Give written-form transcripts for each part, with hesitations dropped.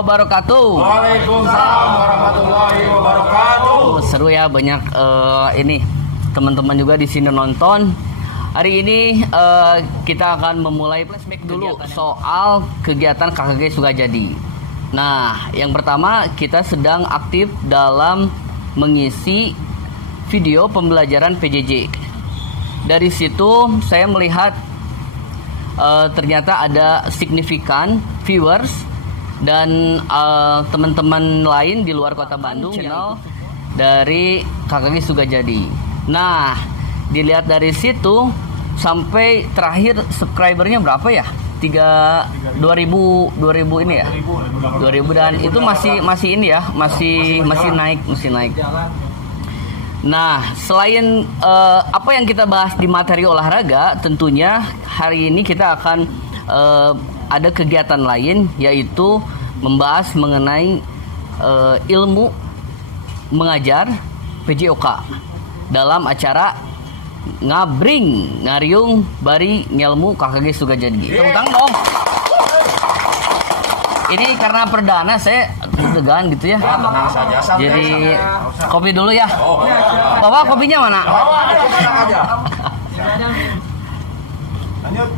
wabarakatuh. Waalaikumsalam warahmatullahi wabarakatuh. Seru ya, banyak ini teman-teman juga di sini nonton. Hari ini kita akan memulai flashback dulu soal kegiatan KKG Sukajadi. Nah, yang pertama kita sedang aktif dalam mengisi video pembelajaran PJJ. Dari situ saya melihat ternyata ada signifikan viewers dan teman-teman lain di luar kota Bandung channel dari KKG Sukajadi. Nah, dilihat dari situ sampai terakhir subscribernya berapa ya? 2000 ini ya. 2000 dan itu masih ini ya, masih naik. Nah, selain apa yang kita bahas di materi olahraga, tentunya hari ini kita akan ada kegiatan lain, yaitu membahas mengenai ilmu mengajar PJOK dalam acara Ngabring Ngariung Bari Ngelmu KKG Sukajadi. Tentang dong. Ini karena perdana saya degan gitu ya. Tenang saja. Jadi kopi dulu ya. Bapak kopinya mana? Tenang aja. Lanjut.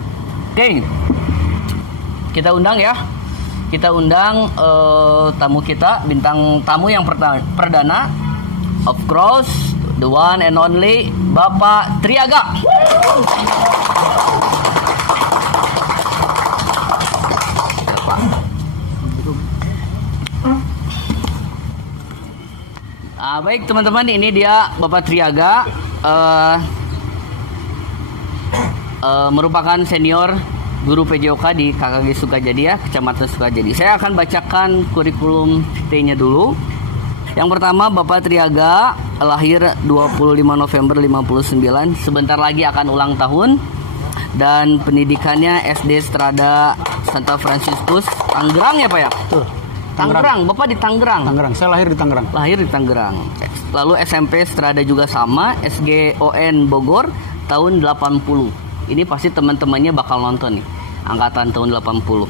Oke. Kita undang ya. Kita undang tamu kita, bintang tamu yang perdana. Of course, the one and only Bapak Triaga. Baik teman-teman, ini dia Bapak Triaga, merupakan senior guru PJOK di KKG Sukajadi ya, Kecamatan Sukajadi. Saya akan bacakan kurikulum vitae-nya dulu. Yang pertama, Bapak Triaga lahir 25 November 59, sebentar lagi akan ulang tahun, dan pendidikannya SD Strada Santa Franciscus, Tangerang ya Pak ya? Tuh. Tangerang, Bapak di Tangerang. Tangerang, saya lahir di Tangerang. Lahir di Tangerang. Lalu SMP Strada juga sama, SGON Bogor tahun 80. Ini pasti teman-temannya bakal nonton nih, angkatan tahun 80.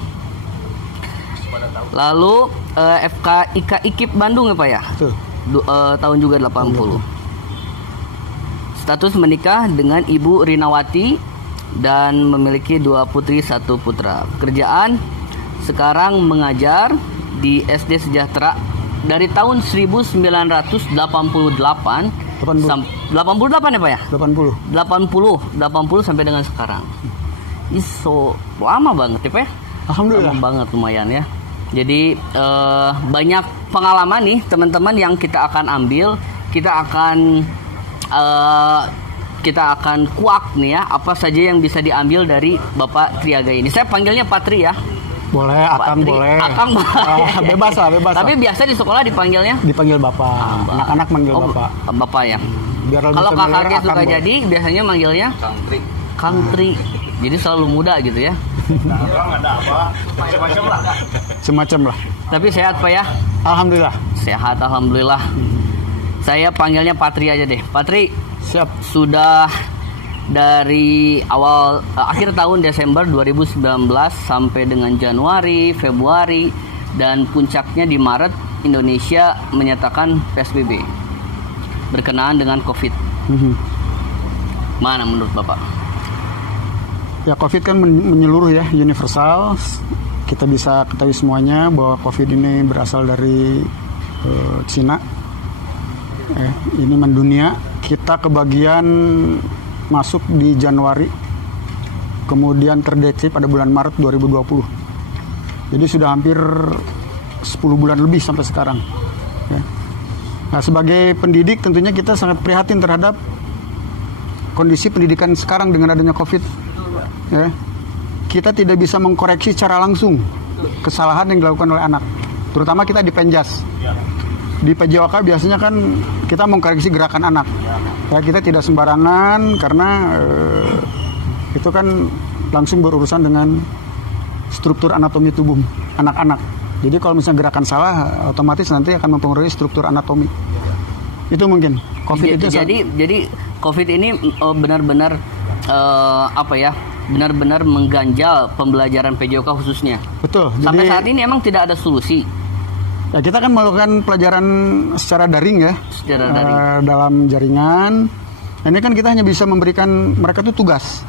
Lalu FK IK IKIP Bandung ya Pak ya? Tuh. Tahun juga 80. Status menikah dengan Ibu Rinawati dan memiliki 2 putri 1 putra. Pekerjaan sekarang mengajar di SD Sejahtera dari tahun 1988 88 ya Pak ya? 80 sampai dengan sekarang. Iso lama banget ya Pak ya? Alhamdulillah. Lama banget, lumayan ya. Jadi banyak pengalaman nih teman-teman yang kita akan ambil, kita akan kuak nih ya, apa saja yang bisa diambil dari Bapak Triaga ini. Saya panggilnya Patri ya. Boleh, Akang Patri. boleh. Akang boleh. Bebas lah. Tapi biasa di sekolah dipanggilnya Dipanggil Bapak. Anak-anak manggil Bapak. Bapak ya. Biar lebih Kalau familiar, kakaknya Akang suka boleh. jadi biasanya manggilnya Kantri. Jadi selalu muda gitu ya. Tangerang ada apa? Macam-macam lah. Semacam lah. Tapi sehat Pak ya? Alhamdulillah. Sehat alhamdulillah. Saya panggilnya Patri aja deh. Patri, Siap. sudah dari awal akhir tahun Desember 2019 sampai dengan Januari, Februari, dan puncaknya di Maret, Indonesia menyatakan PSBB berkenaan dengan COVID. Mana menurut Bapak? Ya, COVID kan menyeluruh ya, universal. Kita bisa ketahui semuanya bahwa COVID ini berasal dari Cina. Ini mendunia. Kita kebagian masuk di Januari, kemudian terdeteksi pada bulan Maret 2020. Jadi sudah hampir 10 bulan lebih sampai sekarang. Ya. Nah, sebagai pendidik tentunya kita sangat prihatin terhadap kondisi pendidikan sekarang dengan adanya COVID. Ya. Kita tidak bisa mengkoreksi secara langsung kesalahan yang dilakukan oleh anak, terutama kita di Penjas. Di PJOK biasanya kan kita mengkoreksi gerakan anak. Ya, kita tidak sembarangan karena itu kan langsung berurusan dengan struktur anatomi tubuh anak-anak. Jadi kalau misalnya gerakan salah, otomatis nanti akan mempengaruhi struktur anatomi. Itu mungkin COVID itu. Jadi COVID ini benar-benar benar-benar mengganjal pembelajaran PJOK khususnya. Betul. Sampai Jadi, saat ini emang tidak ada solusi. Ya kita kan melakukan pelajaran secara daring ya. Secara daring. Dalam jaringan. Ini kan kita hanya bisa memberikan mereka tuh tugas.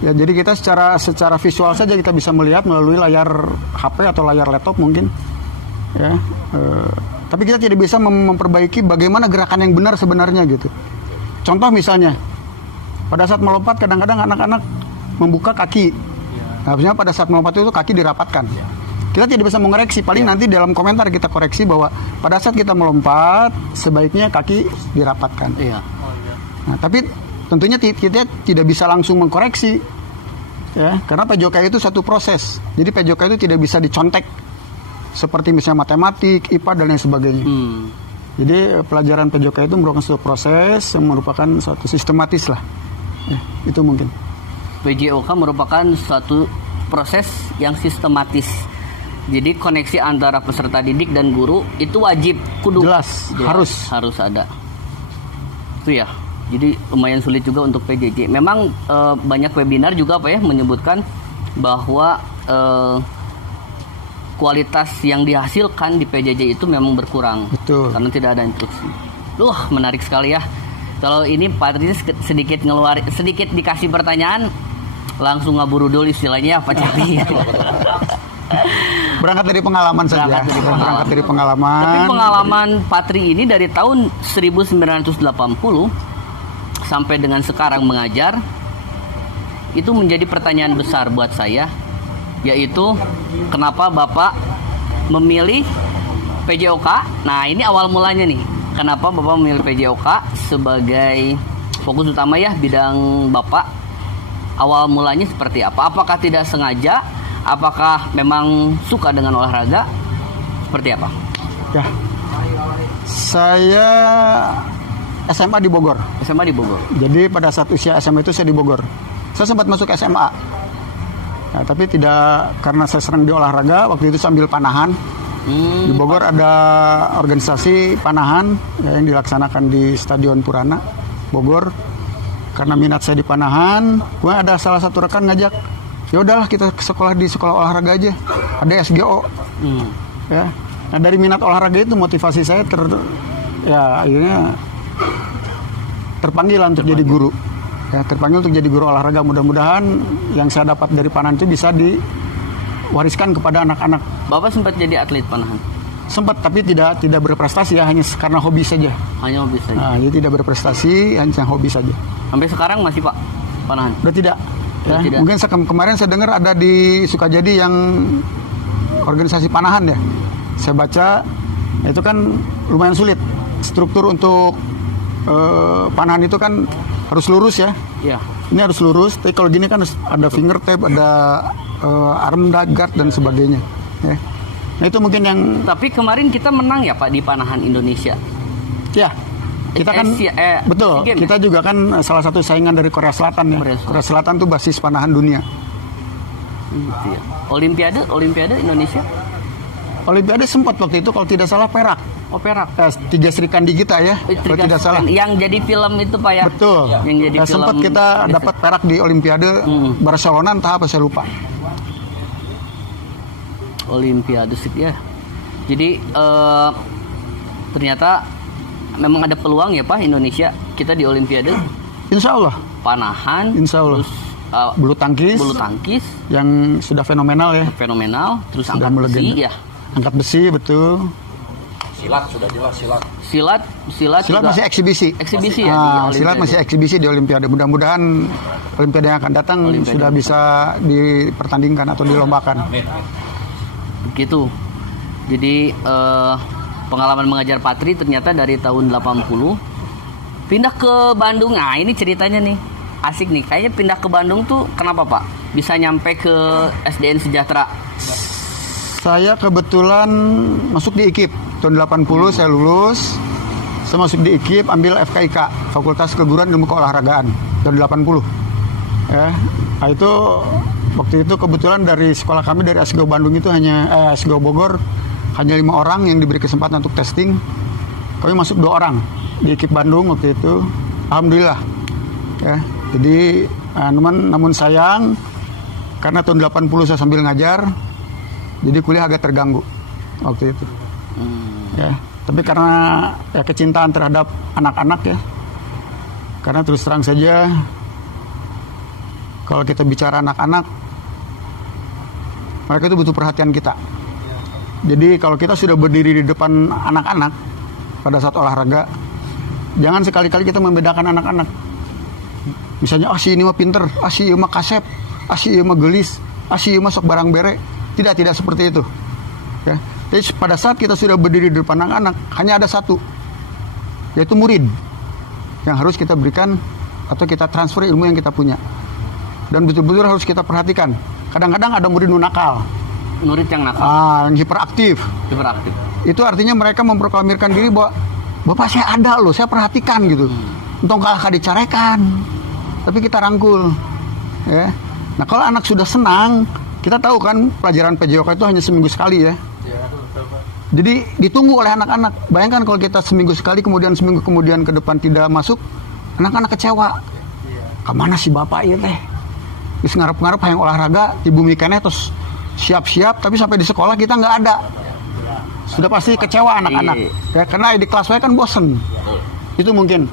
Ya jadi kita secara visual saja kita bisa melihat melalui layar HP atau layar laptop mungkin. Ya. Tapi kita tidak bisa memperbaiki bagaimana gerakan yang benar sebenarnya gitu. Contoh misalnya, pada saat melompat kadang-kadang anak-anak membuka kaki. Nah, misalnya pada saat melompat itu kaki dirapatkan. Kita tidak bisa mengoreksi, paling nanti dalam komentar kita koreksi bahwa pada saat kita melompat sebaiknya kaki dirapatkan. Iya. Nah, tapi tentunya kita tidak bisa langsung mengkoreksi, ya, karena PJOK itu satu proses. Jadi PJOK itu tidak bisa dicontek seperti misalnya matematik, IPA dan lain sebagainya. Jadi pelajaran PJOK itu merupakan suatu proses yang merupakan suatu sistematis lah. Ya, itu mungkin. PJOK merupakan suatu proses yang sistematis. Jadi koneksi antara peserta didik dan guru itu wajib, kudu. Jelas. Harus ada. Itu ya. Jadi lumayan sulit juga untuk PJJ. Memang banyak webinar juga Pak ya menyebutkan bahwa kualitas yang dihasilkan di PJJ itu memang berkurang. Betul. Karena tidak ada instruksi. Menarik sekali ya. Kalau ini Pak Tri sedikit dikasih pertanyaan langsung ngaburudul istilahnya Pak Cari. Berangkat dari pengalaman saja. Berangkat dari pengalaman. Tapi pengalaman Patri ini dari tahun 1980 sampai dengan sekarang mengajar itu menjadi pertanyaan besar buat saya, yaitu kenapa Bapak memilih PJOK? Nah, ini awal mulanya nih. Kenapa Bapak memilih PJOK sebagai fokus utama ya bidang Bapak? Awal mulanya seperti apa? Apakah tidak sengaja? Apakah memang suka dengan olahraga? Seperti apa? Ya, saya SMA di Bogor. SMA di Bogor. Jadi pada saat usia SMA itu saya di Bogor. Saya sempat masuk SMA. Nah, tapi tidak karena saya sering di olahraga. Waktu itu sambil panahan. Di Bogor ada organisasi panahan ya, yang dilaksanakan di Stadion Purana Bogor. Karena minat saya di panahan, gue ada salah satu rekan ngajak, ya udahlah kita ke sekolah di sekolah olahraga aja, ada SGO. Ya. Nah dari minat olahraga itu motivasi saya akhirnya terpanggil untuk jadi guru. Ya, terpanggil untuk jadi guru olahraga. Mudah-mudahan yang saya dapat dari panahan itu bisa diwariskan kepada anak-anak. Bapak sempat jadi atlet panahan? Sempat, tapi tidak berprestasi ya, hanya karena hobi saja. Hanya hobi saja. Nah, jadi tidak berprestasi, hanya hobi saja. Sampai sekarang masih Pak panahan? Udah tidak. Ya, tidak. Mungkin kemarin saya dengar ada di Sukajadi yang organisasi panahan ya. Saya baca itu kan lumayan sulit. Struktur untuk panahan itu kan harus lurus ya. Iya. Ini harus lurus. Tapi kalau gini kan ada fingertip, ada arm guard dan sebagainya. Ya. Nah itu mungkin yang. Tapi kemarin kita menang ya Pak di panahan Indonesia. Ya. Kita kan betul. Kita juga kan salah satu saingan dari Korea Selatan ya. Korea Selatan tuh basis panahan dunia. Gitu ya. Olimpiade Indonesia. Olimpiade sempat waktu itu kalau tidak salah perak. Oh perak. 3 Sri Kandi kita ya. Kalau tidak salah. Yang jadi film itu Pak ya. Betul. Yang jadi film. Sempat kita dapat perak di Olimpiade Barcelona, entah apa saya lupa. Olimpiade sih ya. Jadi ternyata memang ada peluang ya Pak Indonesia kita di Olimpiade. Insya Allah. Panahan. Insya Allah. Terus bulu tangkis yang sudah fenomenal ya. Fenomenal. Terus sudah angkat besi ya. Angkat besi betul. Silat sudah jelas Silat juga. Masih eksibisi. Eksibisi ya. Silat masih eksibisi di Olimpiade. Mudah-mudahan Olimpiade yang akan datang sudah bisa dipertandingkan atau dilombakan. Begitu. Jadi pengalaman mengajar Patri ternyata dari tahun 80 pindah ke Bandung. Nah ini ceritanya nih asik nih. Kayaknya pindah ke Bandung tuh kenapa Pak? Bisa nyampe ke SDN Sejahtera. Saya kebetulan masuk di IKIP tahun 80 saya lulus. Saya masuk di IKIP ambil FKIK Fakultas Keguruan Ilmu Keolahragaan tahun 80. Ya, nah itu waktu itu kebetulan dari sekolah kami dari SGO Bandung itu SGO Bogor hanya 5 orang yang diberi kesempatan untuk testing. Kami masuk 2 orang di IKIP Bandung waktu itu. Alhamdulillah. Ya, jadi namun sayang karena tahun 80 saya sambil ngajar, jadi kuliah agak terganggu waktu itu. Ya, tapi karena ya kecintaan terhadap anak-anak ya. Karena terus terang saja kalau kita bicara anak-anak, mereka itu butuh perhatian kita. Jadi kalau kita sudah berdiri di depan anak-anak pada saat olahraga, jangan sekali-kali kita membedakan anak-anak. Misalnya, si ini mah pinter, si ini mah kasep, si ini mah gelis, si ini mah sok barang bere. Tidak seperti itu. Ya. Jadi pada saat kita sudah berdiri di depan anak-anak, hanya ada satu, yaitu murid, yang harus kita berikan atau kita transfer ilmu yang kita punya. Dan betul-betul harus kita perhatikan. Kadang-kadang ada murid nakal. Murid yang nakal. Yang hiperaktif. Hiperaktif. Itu artinya mereka memproklamirkan diri bahwa Bapak saya ada loh, saya perhatikan gitu. Untung kalah dicarekan. Tapi kita rangkul. Ya. Nah kalau anak sudah senang, kita tahu kan pelajaran PJOK itu hanya seminggu sekali ya. Jadi ditunggu oleh anak-anak. Bayangkan kalau kita seminggu sekali, kemudian seminggu kemudian ke depan tidak masuk, anak-anak kecewa. Kemana si Bapak ya teh? Terus ngarep-ngarep yang olahraga, ibu mikirnya terus siap-siap, tapi sampai di sekolah kita nggak ada. Sudah pasti kecewa anak-anak. Ya, karena di kelas saya kan bosen. Itu mungkin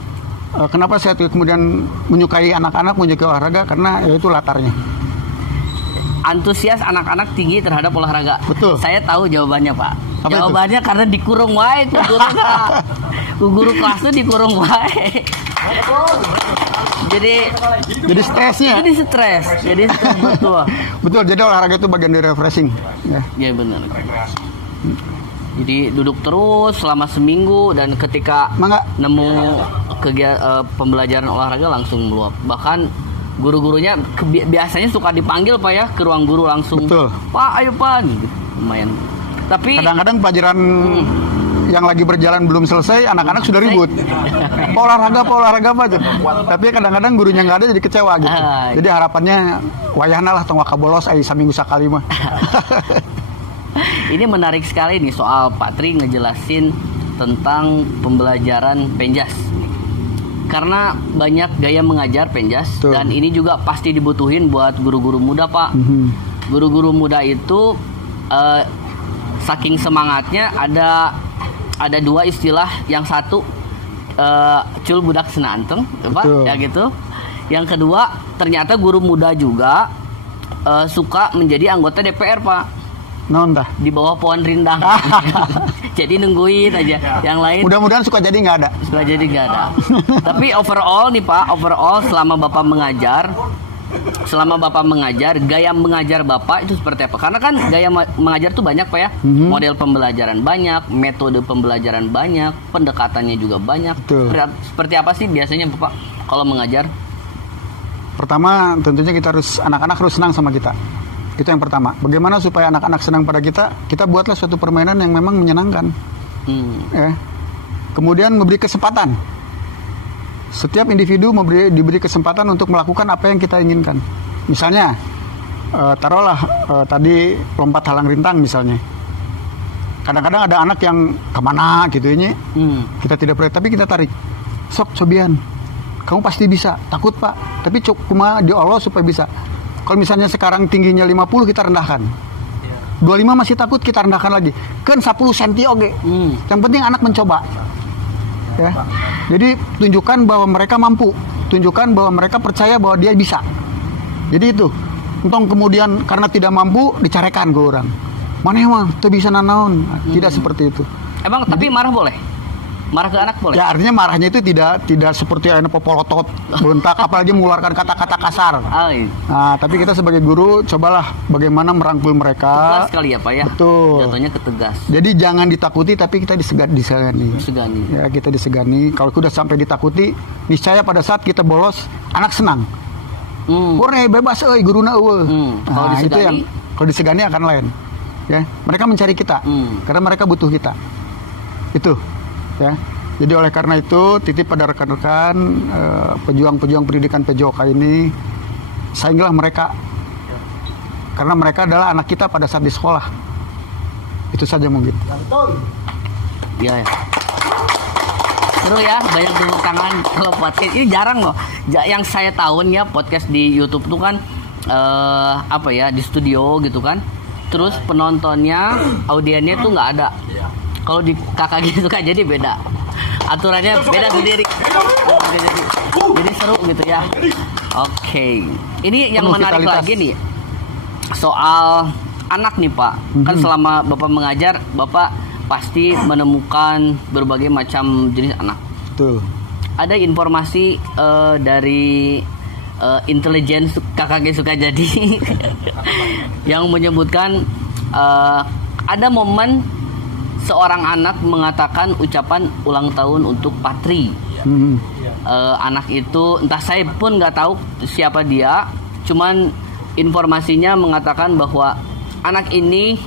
kenapa saya kemudian menyukai anak-anak, menyukai olahraga, karena ya itu latarnya. Antusias anak-anak tinggi terhadap olahraga. Betul. Saya tahu jawabannya, Pak. Apa jawabannya itu? Karena dikurung wae ku guru. Ku guru kelas tuh dikurung wae. Jadi stresnya. Jadi stres betul. Betul, jadi olahraga itu bagian dari refreshing. Ya, ya benar. Jadi duduk terus selama seminggu dan ketika nemu pembelajaran olahraga langsung meluap. Bahkan guru-gurunya biasanya suka dipanggil Pak ya ke ruang guru langsung. Betul. Pak, ayo Pak. Gitu. Lumayan. Tapi kadang-kadang pelajaran yang lagi berjalan belum selesai, anak-anak sudah ribut. Olahraga apa aja. Tapi kadang-kadang gurunya nggak ada jadi kecewa gitu. Jadi harapannya wayahna lah tong wakabolos saminggu sakali mah. Ini menarik sekali nih soal Pak Tri ngejelasin tentang pembelajaran penjas. Karena banyak gaya mengajar penjas. Tuh. Dan ini juga pasti dibutuhin buat guru-guru muda Pak. Guru-guru muda itu saking semangatnya ada dua istilah. Yang satu cul budak senanteng Pak, ya gitu. Yang kedua ternyata guru muda juga suka menjadi anggota DPR Pak. Di bawah pohon rindang. Jadi nungguin aja. Yang lain mudah-mudahan suka jadi nggak ada. Tapi overall nih Pak, selama Bapak mengajar, gaya mengajar Bapak itu seperti apa? Karena kan gaya mengajar tuh banyak Pak ya. Model pembelajaran banyak, metode pembelajaran banyak, pendekatannya juga banyak. Seperti apa sih biasanya Bapak kalau mengajar? Pertama, tentunya anak-anak harus senang sama kita. Itu yang pertama. Bagaimana supaya anak-anak senang pada kita? Kita buatlah suatu permainan yang memang menyenangkan. Ya. Kemudian memberi kesempatan. Setiap individu diberi kesempatan untuk melakukan apa yang kita inginkan. Misalnya, taruhlah tadi lompat halang rintang misalnya. Kadang-kadang ada anak yang kemana gitu ini, kita tidak perlu, tapi kita tarik. Sok cobian, kamu pasti bisa. Takut Pak, tapi cuma diolah supaya bisa. Kalau misalnya sekarang tingginya 50 kita rendahkan. 25 masih takut kita rendahkan lagi. Kan 10 cm oke. Yang penting anak mencoba. Ya. Jadi tunjukkan bahwa mereka mampu. Tunjukkan bahwa mereka percaya bahwa dia bisa. Jadi itu. Untung kemudian karena tidak mampu dicarekan ke orang. Mana emang tuh bisa nanaon. Tidak seperti itu. Emang tapi marah boleh? Marah ke anak boleh? Ya artinya marahnya itu tidak seperti anak popolotot, bentak, apalagi mengeluarkan kata-kata kasar. Nah, tapi kita sebagai guru cobalah bagaimana merangkul mereka. Tegas kali ya Pak ya? Betul. Jatuhnya ketegas. Jadi jangan ditakuti tapi kita disegani. Ya kita disegani. Kalau sudah sampai ditakuti, niscaya pada saat kita bolos, anak senang. Borne bebas guruna eueuh. Nah, itu yang kalau disegani akan lain. Ya, mereka mencari kita karena mereka butuh kita. Itu. Ya, jadi oleh karena itu titip pada rekan-rekan pejuang-pejuang pendidikan PJOK ini, sayangilah mereka karena mereka adalah anak kita pada saat di sekolah. Itu saja mungkin. Iya ya. Seru ya, banyak tepuk tangan kalau podcast ini jarang loh. Yang saya tahu ya podcast di YouTube tuh kan di studio gitu kan. Terus penontonnya, audiennya tuh nggak ada. Kalau di KKG suka jadi beda. Aturannya beda sendiri. Jadi seru gitu ya. Oke. Ini yang Penuh menarik vitalitas. lagi nih. Soal anak nih Pak. Kan selama Bapak mengajar, Bapak pasti menemukan berbagai macam jenis anak. Betul. Ada informasi dari intelijen KKG Sukajadi yang menyebutkan ada momen seorang anak mengatakan ucapan ulang tahun untuk Patri. Hmm. Anak itu entah saya pun nggak tahu siapa dia, cuman informasinya mengatakan bahwa anak ini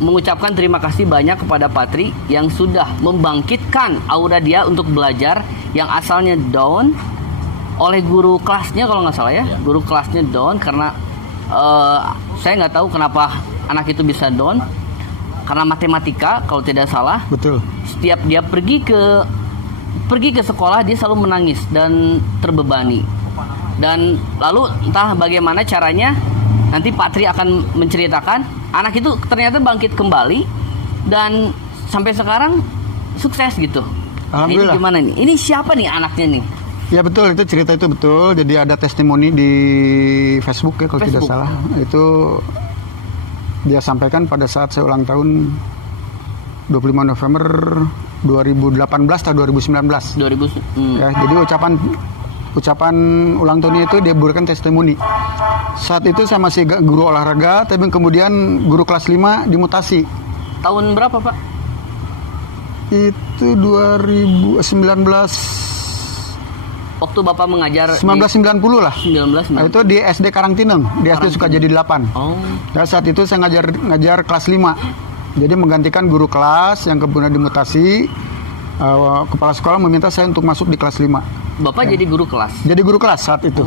mengucapkan terima kasih banyak kepada Patri yang sudah membangkitkan aura dia untuk belajar yang asalnya down oleh guru kelasnya kalau nggak salah ya. Guru kelasnya down karena saya nggak tahu kenapa anak itu bisa down, karena matematika kalau tidak salah. Betul. Setiap dia pergi ke sekolah dia selalu menangis dan terbebani. Dan lalu entah bagaimana caranya nanti Patri akan menceritakan anak itu ternyata bangkit kembali dan sampai sekarang sukses gitu. Alhamdulillah. Ini gimana nih? Ini siapa nih anaknya nih? Ya betul, itu cerita itu betul. Jadi ada testimoni di Facebook ya kalau tidak Facebook. salah. Itu dia sampaikan pada saat saya ulang tahun 25 November 2018 atau 2019. 2000. Ya, jadi ucapan ulang tahunnya itu dia berikan testimoni. Saat itu saya masih guru olahraga, tapi kemudian guru kelas 5 dimutasi. Tahun berapa Pak? Itu 2019 Waktu Bapak mengajar 1990 lah. 19. Nah, itu di SD Karangtineng, di SD Sukajadi 8. Oh. Ya, saat itu saya ngajar kelas 5. Jadi menggantikan guru kelas yang kemudian dimutasi. Kepala sekolah meminta saya untuk masuk di kelas 5. Bapak jadi guru kelas. Jadi guru kelas saat itu.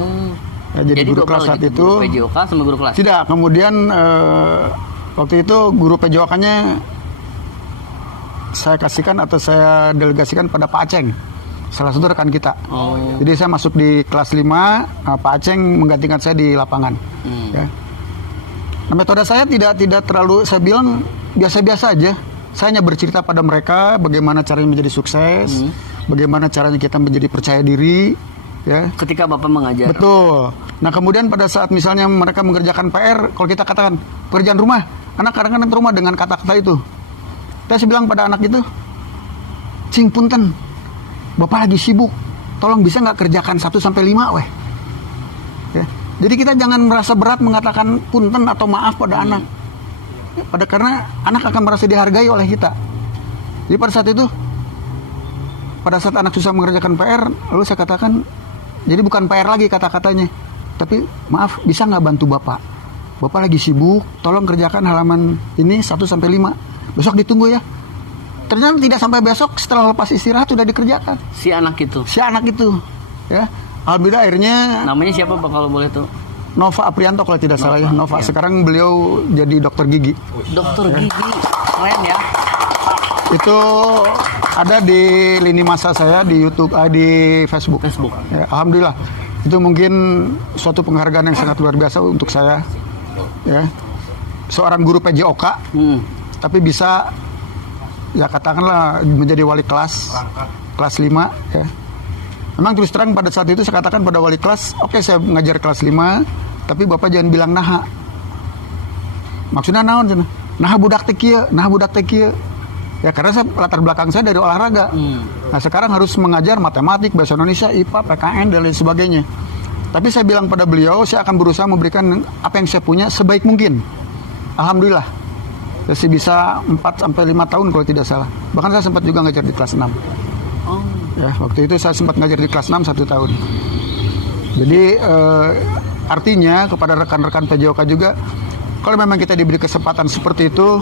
Ya, jadi guru kelas saat itu. Guru PJOK sama guru kelas. Tidak, kemudian waktu itu guru PJOK-nya saya kasihkan atau saya delegasikan pada Pak Aceng, salah satu rekan kita. Oh. Jadi saya masuk di kelas 5, Pak Aceng menggantikan saya di lapangan. Ya. Nah, metode saya tidak terlalu, saya bilang biasa-biasa aja. Saya hanya bercerita pada mereka bagaimana caranya menjadi sukses, bagaimana caranya kita menjadi percaya diri, ya. Ketika Bapak mengajar. Betul. Nah, kemudian pada saat misalnya mereka mengerjakan PR, kalau kita katakan pekerjaan rumah, anak kadang-kadang rumah dengan kata-kata itu. Saya bilang pada anak itu, "Cing punten, Bapak lagi sibuk, tolong bisa nggak kerjakan 1 sampai 5 weh." Ya. Jadi kita jangan merasa berat mengatakan punten atau maaf pada anak. Karena anak akan merasa dihargai oleh kita. Jadi pada saat anak susah mengerjakan PR, lalu saya katakan, jadi bukan PR lagi kata-katanya, tapi maaf bisa nggak bantu Bapak? Bapak lagi sibuk, tolong kerjakan halaman ini 1 sampai 5. Besok ditunggu ya. Ternyata tidak sampai besok, setelah lepas istirahat sudah dikerjakan. Si anak itu. Ya. Alhamdulillah akhirnya Namanya siapa Pak kalau boleh tahu? Nova Aprianto kalau tidak salah ya. Nova. Sekarang beliau jadi dokter gigi. Dokter gigi. Keren ya. Itu ada di lini masa saya di YouTube, di Facebook. Ya, alhamdulillah. Itu mungkin suatu penghargaan yang sangat luar biasa untuk saya. Ya. Seorang guru PJOK, tapi bisa ya katakanlah menjadi wali kelas 5 ya. Memang terus terang pada saat itu saya katakan pada wali kelas, oke, saya ngajar kelas 5, tapi Bapak jangan bilang naha. Maksudnya naon cenah? Naha budak teh kieu, Ya karena latar belakang saya dari olahraga. Nah, sekarang harus mengajar matematik, bahasa Indonesia, IPA, PKN dan lain sebagainya. Tapi saya bilang pada beliau, saya akan berusaha memberikan apa yang saya punya sebaik mungkin. Alhamdulillah. Saya bisa 4 sampai 5 tahun kalau tidak salah. Bahkan saya sempat juga ngajar di kelas 6. Ya, waktu itu saya sempat ngajar di kelas 6 1 tahun. Jadi artinya kepada rekan-rekan PJOK juga, kalau memang kita diberi kesempatan seperti itu,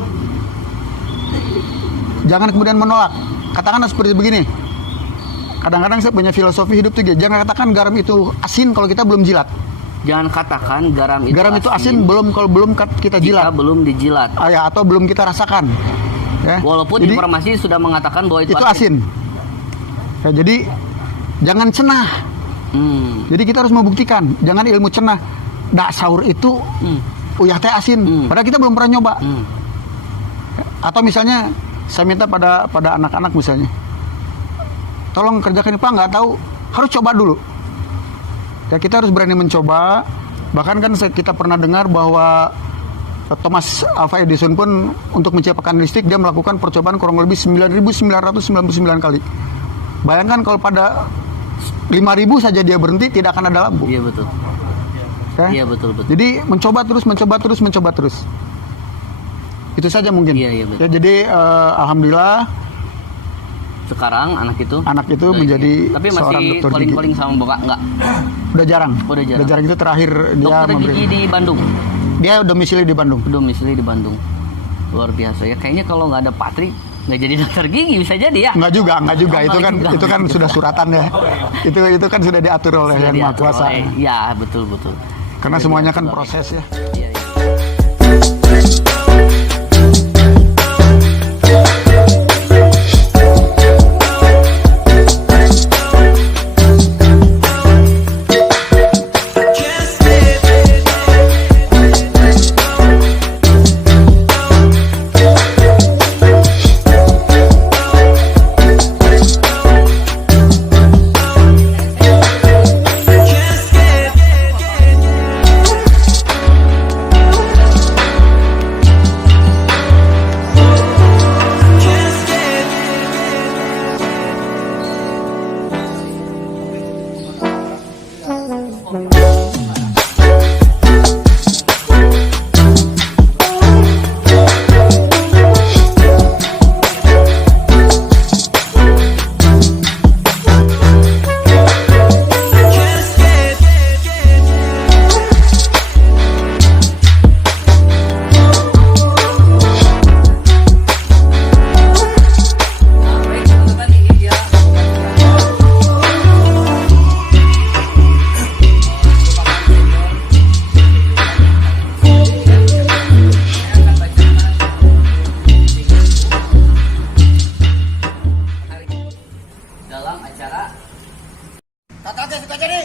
jangan kemudian menolak. Katakanlah seperti begini. Kadang-kadang saya punya filosofi hidup tuh, jangan katakan garam itu asin kalau kita belum jilat. Jangan katakan garam itu asin kalau belum kita jilat. Jika belum dijilat. Ya, atau belum kita rasakan. Ya. Walaupun jadi, informasi sudah mengatakan bahwa itu asin. Ya, jadi jangan cenah. Jadi kita harus membuktikan. Jangan ilmu cenah. Dak sahur itu uyah teh asin. Padahal kita belum pernah nyoba. Atau misalnya saya minta pada anak-anak misalnya, tolong kerjakan ini Pak, nggak tahu, harus coba dulu. Ya kita harus berani mencoba. Bahkan kan kita pernah dengar bahwa Thomas Alva Edison pun untuk menciptakan listrik dia melakukan percobaan kurang lebih 9.999 kali. Bayangkan kalau pada 5.000 saja dia berhenti, tidak akan ada lampu. Iya betul. Ya? Iya betul. Jadi mencoba terus. Itu saja mungkin. Iya, betul. Ya, jadi alhamdulillah Sekarang anak itu itu menjadi tapi seorang masih dokter gigi. calling-calling sama bapak enggak? Udah jarang. Udah jarang. Itu terakhir dia Dokter gigi di Bandung. Dia domisili di Bandung. Domisili di Bandung. Luar biasa ya. Kayaknya kalau nggak ada Patri nggak jadi dokter gigi, bisa jadi ya? Enggak juga. Oh, Itu kan sudah suratan ya. Itu kan sudah diatur oleh Sudah Yang Maha diatur Kuasa. ya betul. Karena Sudah semuanya diatur kan oleh- proses ya. Iya. Dalam acara Kakak suka jadi.